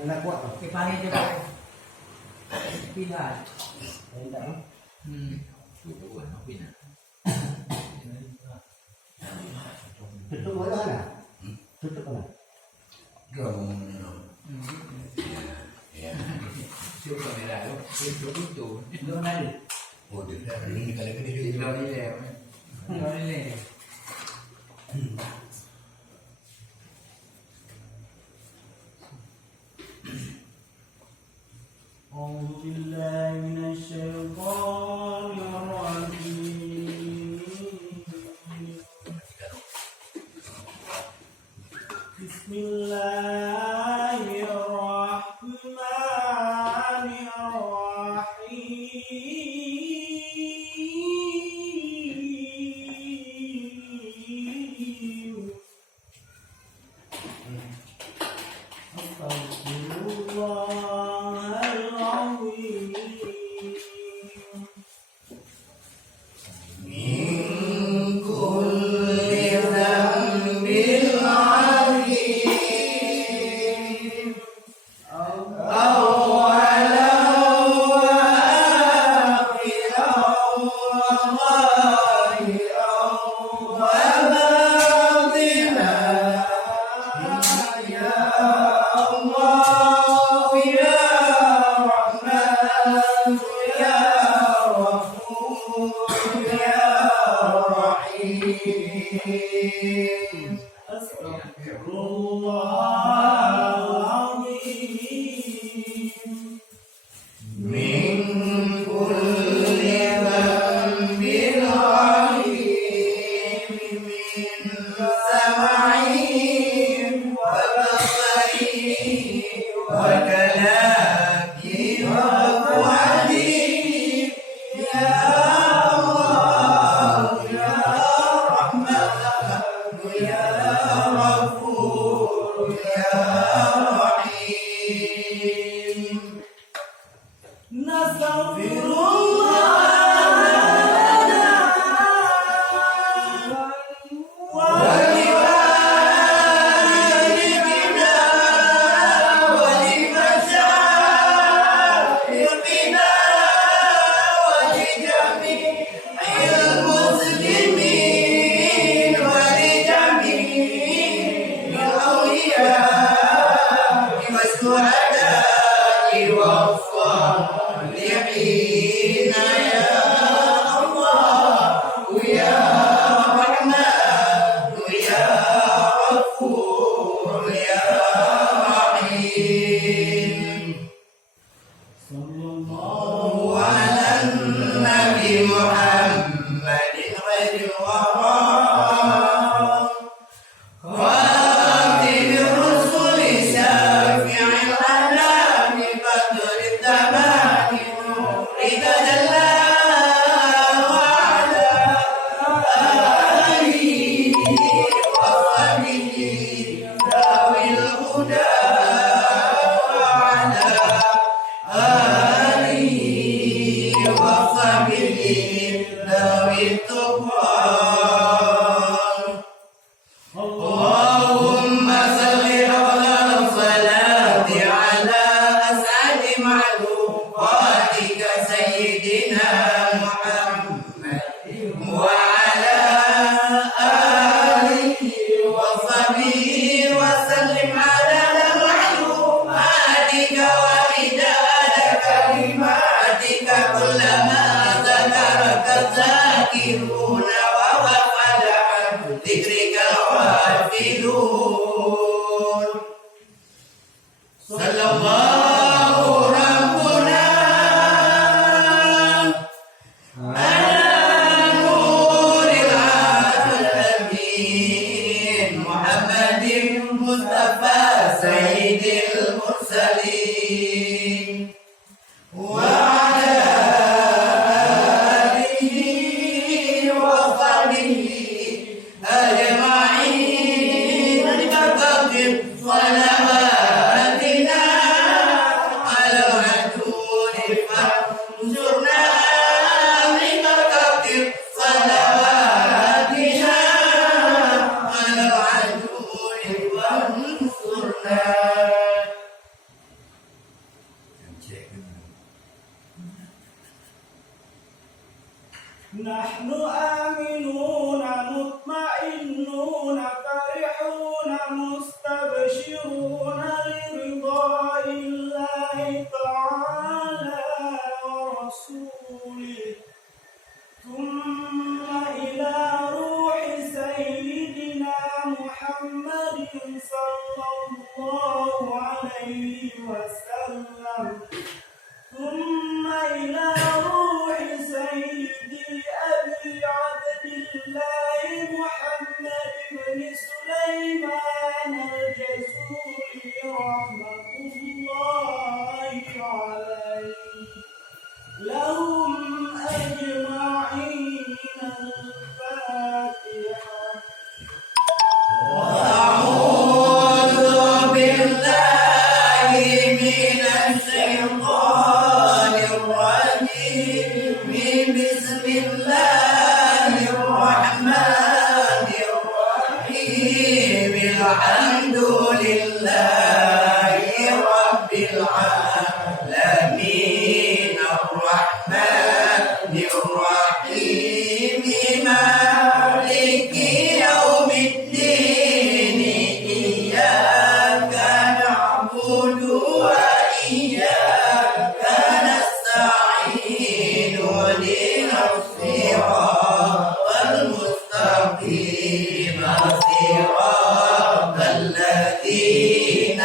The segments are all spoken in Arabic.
Enak kuat. Kipangin coba. Pindah. Enak. Itu kan pindah. Tutup mana? Tutup mana? Ya. Siapa kamera lo? Itu. Itu mana? Oh, ini kali-kali Itu ini. Ini. أعوذ بالله من الشيطان الرجيم بسم الله الرحمن الرحيم أستغفر الله العظيم من كل ذنب عظيم أولا وآخرا وظاهرا وباطنا يا الله يا رحمن يا غفور يا رحيم أستغفر الله العظيم من كل ذنب عظيم من سمع وبصر وكلام وقول يا الله يا رحمن يا غفور يا رحيم نستغفر الله ولوالدنا ولمشايخنا ولجميع المسلمين ولجميع الأولياء والشهداء والصالحين يا الله يا رحمن يا غفور يا رحيم صلى الله على النبي محمد غير الورى خاتم الرسل شافع الأنام بدر الزمان نور تجلى وعلى آله وصحبه ذوي الهدى وعلى آله وصحبه ذوي التقوى اللهم صل على الصلاة على أسعد معلوماتك سيدنا محمد وعلى آله وصحبه وسلم على معلوماتك ومداد كلماتك كلما ذكرك الذاكرون وغفل عن ذكرك الغافلون صلى الله ربنا على نور العالمين محمد المصطفى سيد المرسلين وعلى آله وصحبه أجمعين بقدر صلواتنا على الرسول فانصرنا بقدر صلواتنا على الرسول فانصرنا نحن آمنون مطمئنون فرحون مستبشرون لرضاء الله تعالى ورسوله ثم إلى روح سيدنا محمد صلى الله عليه وسلم ثم إلى روح سيدي أبي عبد الله محمد بن سليمان الجزوري رحمة الله عليه لهم أجمعين الفاتحة. أعوذ بالله من الشيطان الرجيم بسم الله الرحمن الرحيم الحمد لله رب العالمين الرحمن الرحيم مالك يوم الدين إياك نعبد وإياك نستعين اهدنا الصراط المستقيم صراط الذين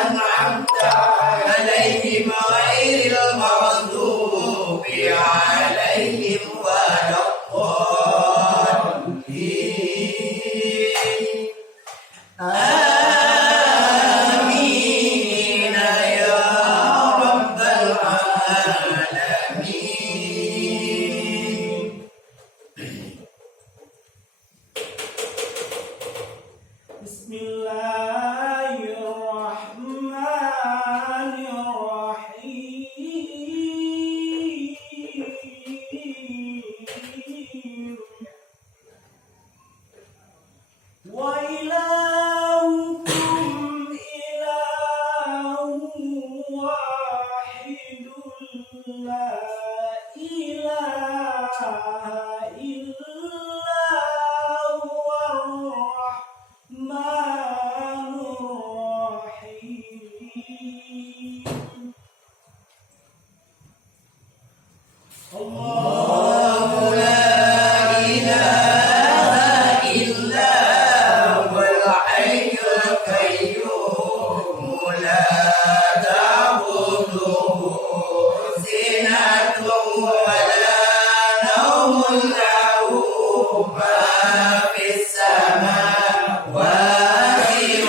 أنعمت عليهم غير المغضوب عليهم ولا الضالين آمين يا رب العالمين. بسم الله الرحمن الرحيم وإلهكم إله واحد لا إله إلا هو الرحمن الرحيم. الله لا إله إلا هو الحي القيوم لا تأخذه سنة ولا نوم له ما في السماوات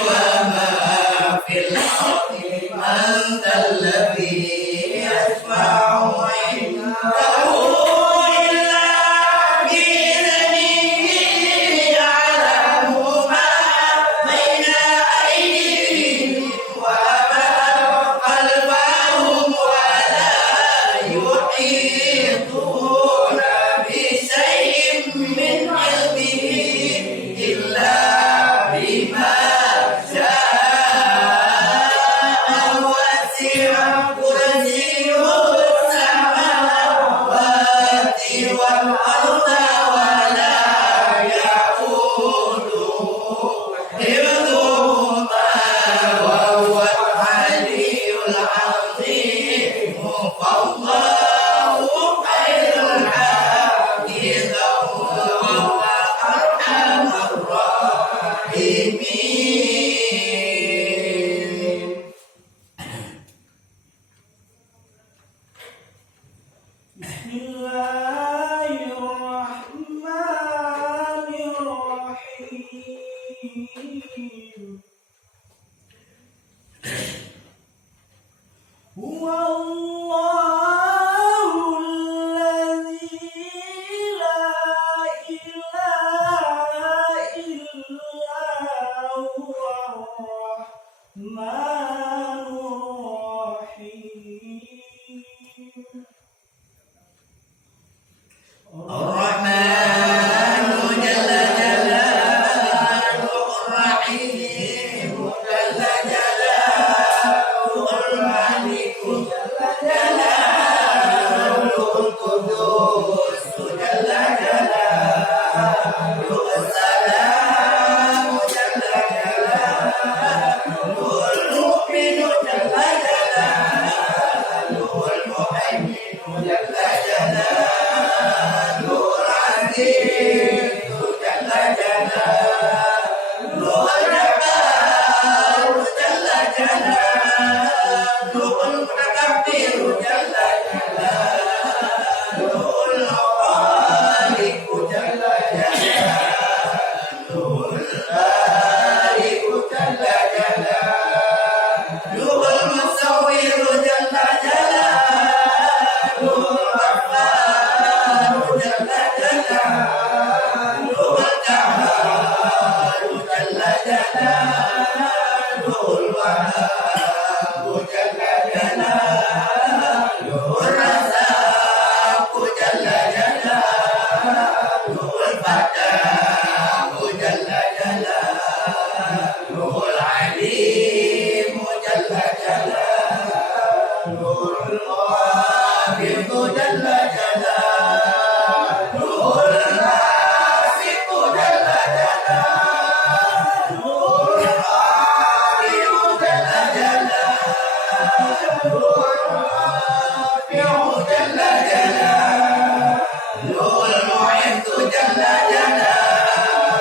وما في الأرض من ذا الذي يشفع عنده إلا بإذنه يعلم ما بين أيديهم وما خلفهم ولا يحيطون بشيء من علمه إلا بما شاء وسع كرسيه السماوات والأرض ولا يئوده حفظهما وهو العلي العظيم فالله خير حافظا وهو أرحم الراحمين. بسم الله الرحمن الرحيم هو الله الذي لا إله إلا هو الرحمن الرحيم. الرحمن جل جلاله الرحيم جل جلاله الملك جل جلاله القدوس jalla jalaluhu as-salamu jalla jalaluhul mu'minu jalla jalaluhul muhaiminu jalla jalaluhul azizu jalla jalaluhul jabbaru jalla jalaluhul mutakabbiru jalla jalaluhul khaliqu jalla jalaluhul bari'u jalla jalaluhul musawwiru jalla jalaluhul ghafaru jalla jalaluhul qahharu jalla jalaluhul wahhabu jalla jalaluhul razzaqu jalla jalaluhul fattahu jalla jalaluhul alimu jalla jalaluhul qabidu jalla jalaluhul basitu jalla jalaluhul qabidu jalla jalaluhul rafi'u jalla jalaluhul mu'izzu jalla jalaluhul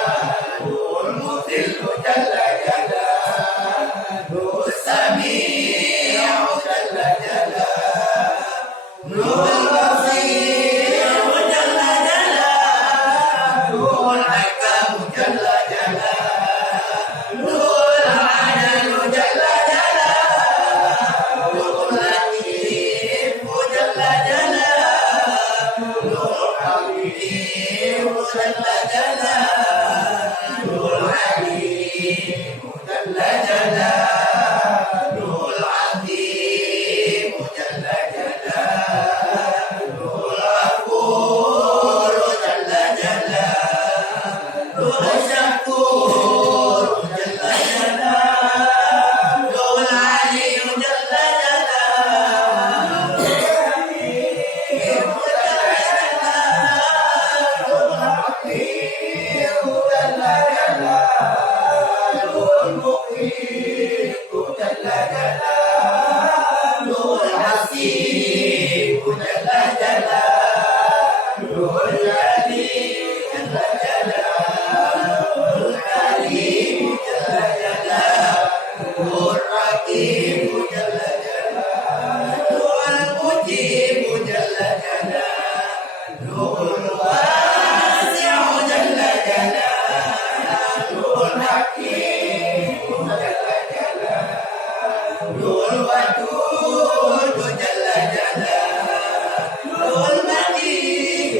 mudhillu jalla jalaluhul sami'u jalla jalaluhul basiru jalla jalaluhul hakamu jalla jalaluhul adalu jalla jalaluhul latifu jalla jalaluhul habibu jalla jalaluhul alimu jalla jalaluhul azimu jalla jalaluhul ghafuru jalla jalaluhul syakuru jalla jalaluhul aliyyu jalla jalaluhul hakimu jalla jalaluhul hakimu jalla jalaluhul muqitu jalla jalaluhul hasibu jalla jalaluhul jalil jalla jalaluhul karim jalla jalaluhul raqib jalla jalaluhul mujib jalla jalaluhul wasi'u jalla jalaluhul hakim jalla jalaluhul wadud jalla jalaluhul majid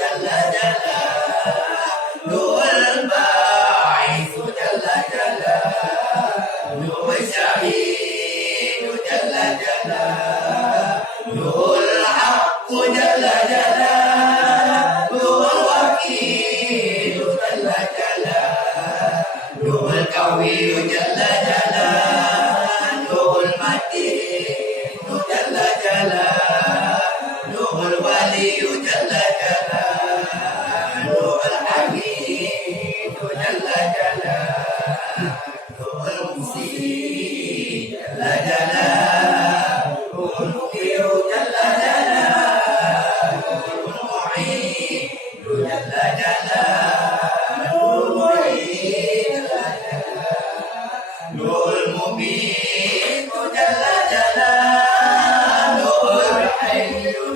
jalla jalaluhul ba'ith jalla jalaluhul syahid jalla jalaluhul haqq jalla jalaluhul wakil jalla jalaluhul qawiyyu jalla jalaluhul matin jalla jalaluhul waliyyu jalla jalaluhul hamid jalla jalaluhul muhsin jalla jalaluhul muqir jalla jalaluhul mu'in jalla jalaluhul mu'in jalla jalaluhul mubin jalla jalaluhul hayy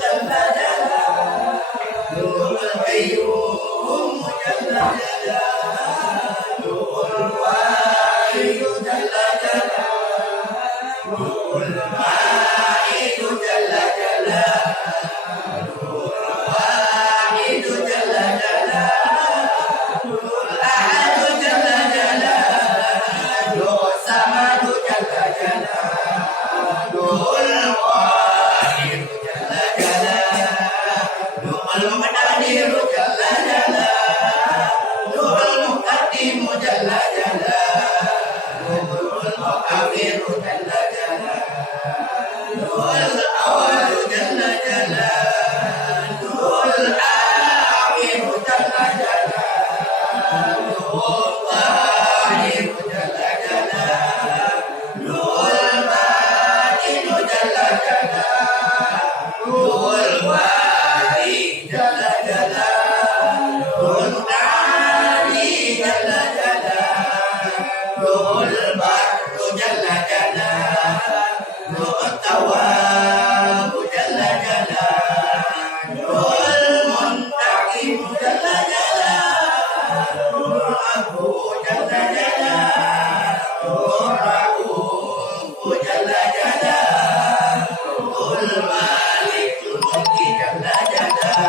jalla jalaluhul qayyum jalla jalaluhul wahid jalla jalaluhul ma'id jalla jalaluhul wahid jalla jalaluhul ahad jalla jalaluhul samad jalla jalaluhul wahid jalla jalaluhul muqaddir jalla jalaluhul muqaddim jalla jalaluhul muakhir jalla jalaluhul awwal jalla jalaluhul التواب جل جلاله المنتقم جل جلاله العفو جل جلاله الرؤوف جل جلاله المالك الملك جل جلاله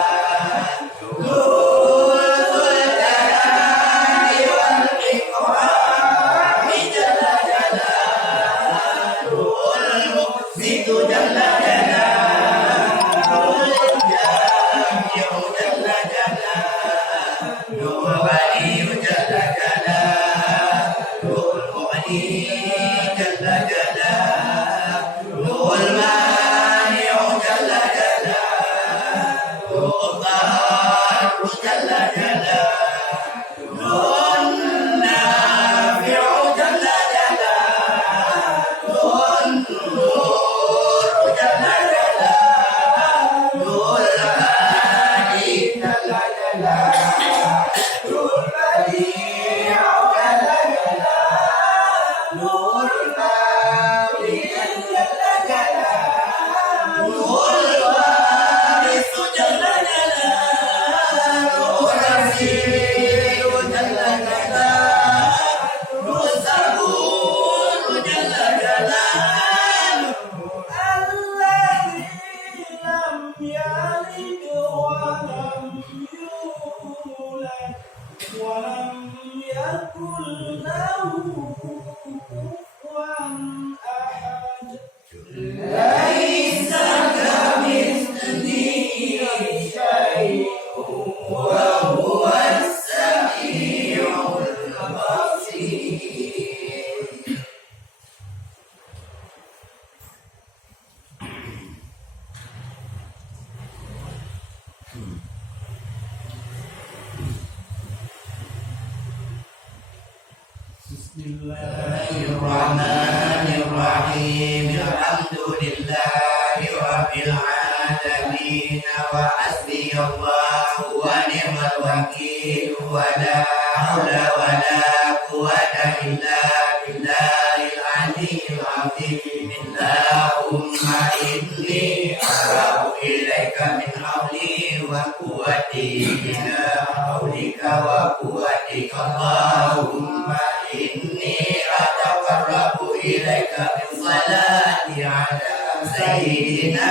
Bismillahirrahmanirrahim. Alhamdulillahi rabbil alamin wa hasbiyallahu wa ni'mal wakil wa la haula wa la quwwata illa billahil aliyyil azim. Allahumma inni a'udzu ilaika min hauli wa quwwati illa haulika wa quwwatika. Allahumma inni ataqarrabu ilaika bi salati ala sayyidina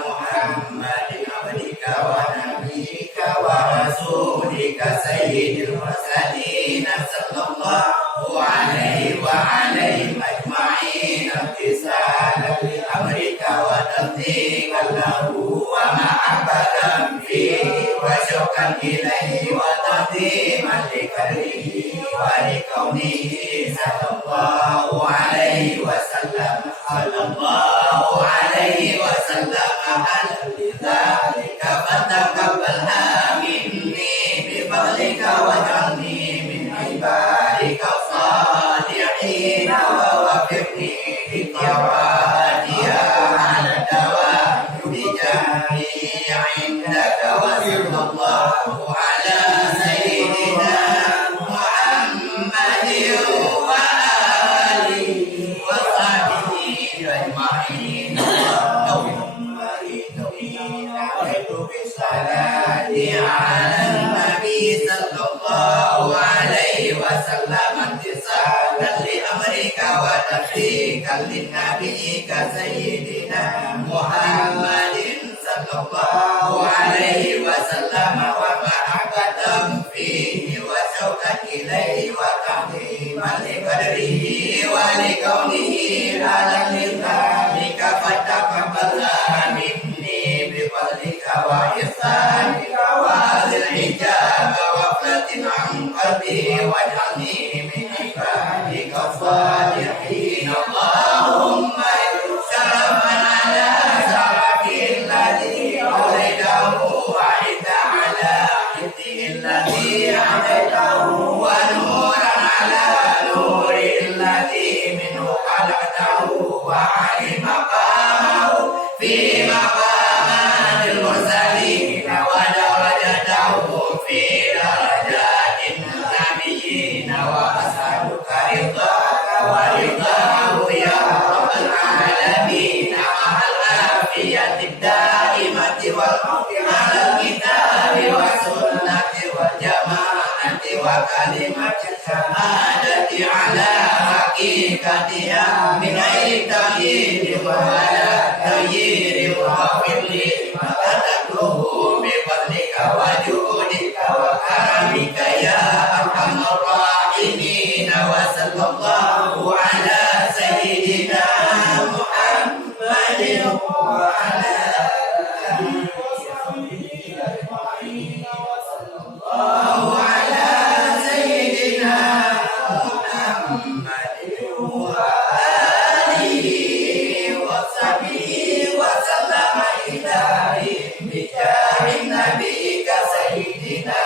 Muhammadin abdika wa nabiyyika wa rasulika sayyidil mursalin sallallahu alaihi wa alaihim ajma'in imtisalan li amrika wa tasdiqan lahu wa ma'abatan fihi wa syauqan ilaihi wa ta'ziman li kadrihi wa li kaunihi sallallahu alaihi wasallam sallallahu alaihi wasallam ala lidzalika fataqabbalha minni bi fadlika waj'alni min ibadika salihin wa wafiqni ittiba'atiya ala dawam bijahi indaka wa sallallahu ala sayyidina لنبيك سيدنا محمد صلى الله عليه وسلم ومحبة فيه وشوقا إليه وتعظيما لقدره ولكونه على لذلك فتقبلها مني بفضلك وإحسانك وهذا الحجاب وغفلة عن قلبي واجعلني من عبادك الصالحين. اللهم شرفا على شرف الذي أولده وعد على عده الذي عدته ونورا على نور الذي منه خلقته وعلم مقامه في مقامات المرسلين ودرجته في درجات النبيين وأسألك رضاك ورضاه يا رب العالمين. كلمة الشهادة على حقيقتها من غير تغيير ولا تغيير واغفر لي ما كتبته بفضلك وجودك وكرمك يا أرحم الراحمين وصلى الله على سيدنا محمد وعلى الله على سيدنا محمد وآله وصحبه وسلم إلهي بجاه نبيك سيدنا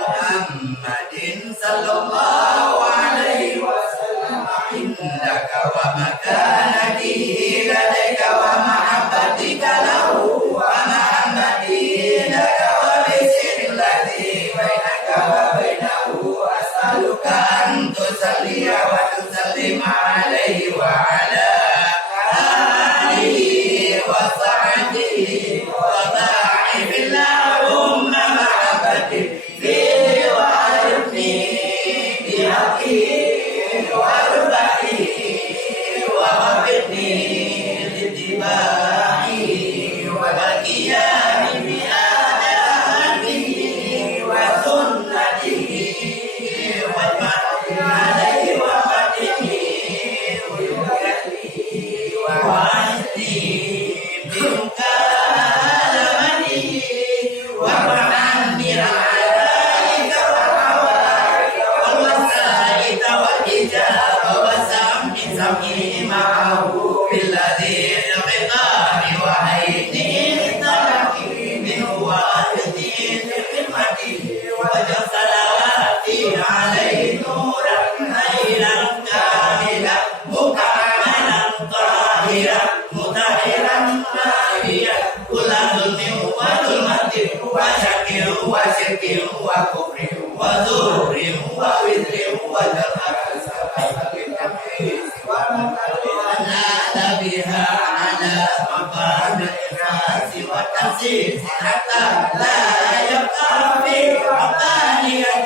محمد صلى الله عليه وسلم عندك ومكانته لديك ومحبتك له ومحبته لك وبسر الذي بينك وبينه أسألك أن تصلي وتسلم عليه وعلى آله وصحبه وضاعف اللهم محبتي فيه وعرفني بحقه واربحه ووفقني لاتباعه والقيام بآدابه وسنته والمحب عليه وفتحه ويكفيه وعزه بمكالمته وارحم برعايك وحوائك والوسائط والحجاب وسمعه معه بالذي الخطاب وعينه الترك منه وأهله خدمته وجه صلواتي عليه نورا خيرا كاملا مكملا طاهرا مطهرا ماهيا كل ظلم وظلمة وشك وشرك وكفر وزور ووزر وجرح ونال بها على مقام الإخلاص والتخصيص حتى لا يبقى